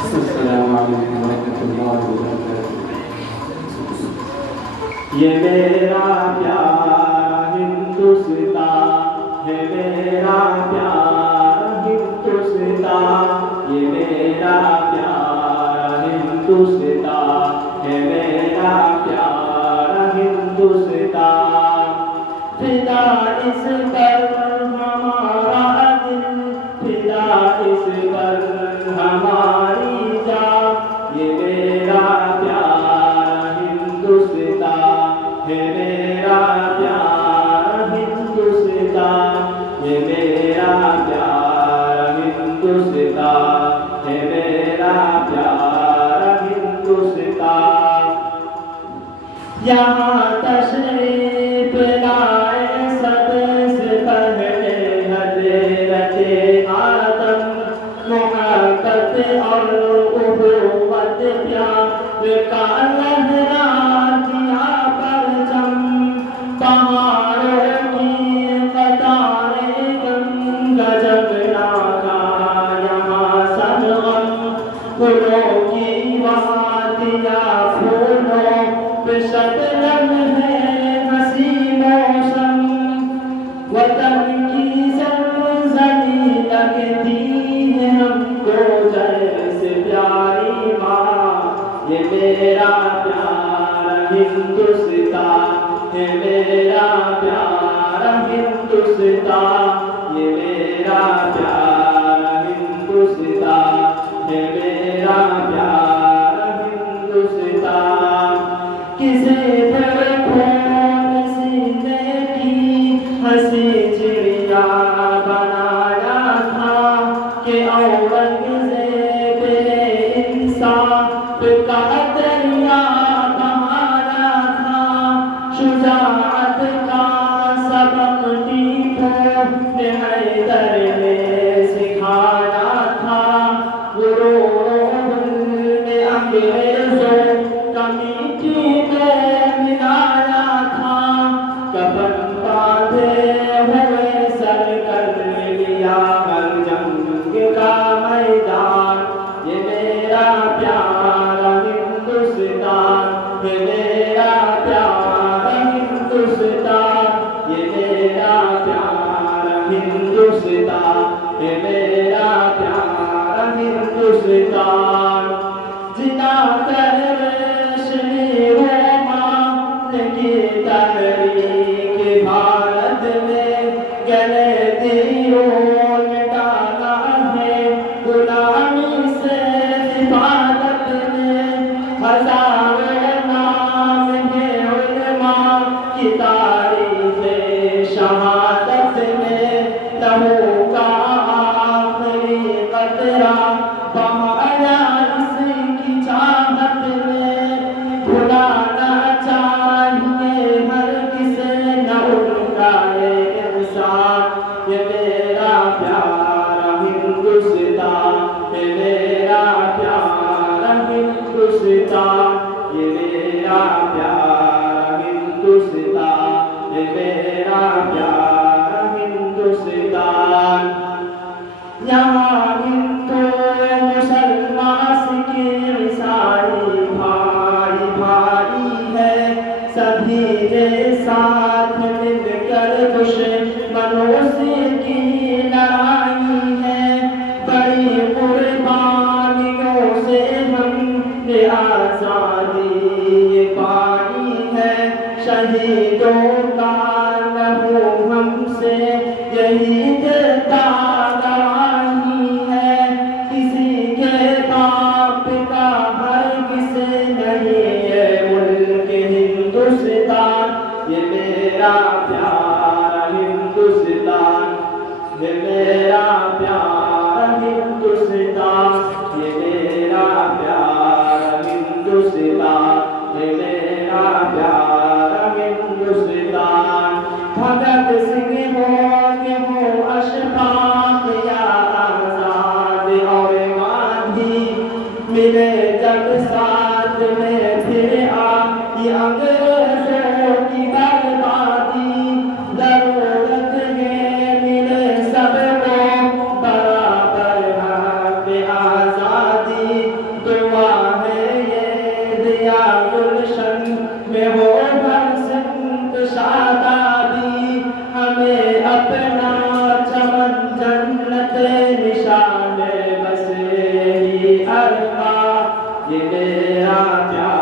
السلام علیکم ورحمۃ اللہ وبرکاتہ۔ یہ میرا پیارا ہندوستان ہے، میرا پیارا ہندوستان، یہ میرا پیارا ہندوستان ہے، میرا پیارا ہندوستان۔ فدا اس پر ہمارا دل، فدا اس پر ہماری جان، یہ میرا پیارا ہندوستان ہے، میرا پیارا ہندوستان، یہ میرا پیارا ہندوستان ہے، میرا پیارا ہندوستان۔ یہاں تشریف لائے سب سے پہلے حضرت آدم، محبت اور اخوت پیار کا لہرا دیا پرچم، پہاڑوں کی قطاریں گنگا جمنا کا یہاں سرغم، پھولوں کی وادیاں پھولوں پہ شبنم ہے ہنسی موسم، وطن کی سرزمین لگتی ہے ہم کو جیسے پیاری ماں، یہ میرا پیارا ہندوستان ہے، میرا پیارا ہندوستان، یہ میرا پیارا ہندوستان ہے، میرا پیارا ہندوستان۔ کسی پھول سینے کی ہنسی چڑیا بنایا تھا کہ اورنگزیب نے انصاف کا دریا بہانا تھا، شجاعت کا سبق ٹیپو نے حیدر میں سکھایا تھا، غرور نے انگریزوں کا مٹی میں ملایا تھا، کفن باندھے ہوئے سر کر لیا ہر جنگ کا میدان، یہ میرا پیارا ہندوستان ہے، میرا پیارا ہندوستان، یہ میرا پیارا ہندوستان ہے، میرا پیارا ہندوستان۔ جنا کر ریشمی رومال کی تحریک بھارت میں، گلے تیروں نے ڈالا ہے غلامی سے حفاظت میں، ہزاروں نام ہے علماء کی تاریخ شہادت میں، لہو کا آخری قطرہ بہایا اس کی چاہت میں، بھلانا چاہیے ہر کسے نہ ان کا احسان، یہ میرا پیارا ہندوستان ہے، میرا پیارا ہندوستان، یہ میرا پیارا ہندوستان ہے، میرا پیارا ہندوستان۔ یہاں ہندو مسلمان سکھ عیسائی بھائی بھائی ہے، سبھی نے ساتھ مل کر دشمنوں سے کی لڑائی ہے، بڑی قربانیوں سے ہم نے آزادی پائی ہے، شہیدوں کا لہو ہم سے یہی دیتا گواہی ہے، کسی کے باپ کا ہرگز نہیں ہے ملک ہندوستان، یہ میرا پیارا ہندوستان، یہ میرا پیارا ہندوستان، یہ میرا پیارا ہندوستان، یہ میرا پیارا ہندوستان۔ یہ میرا پیارا